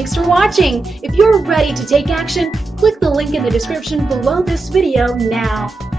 Thanks for watching! If you're ready to take action, click the link in the description below this video now.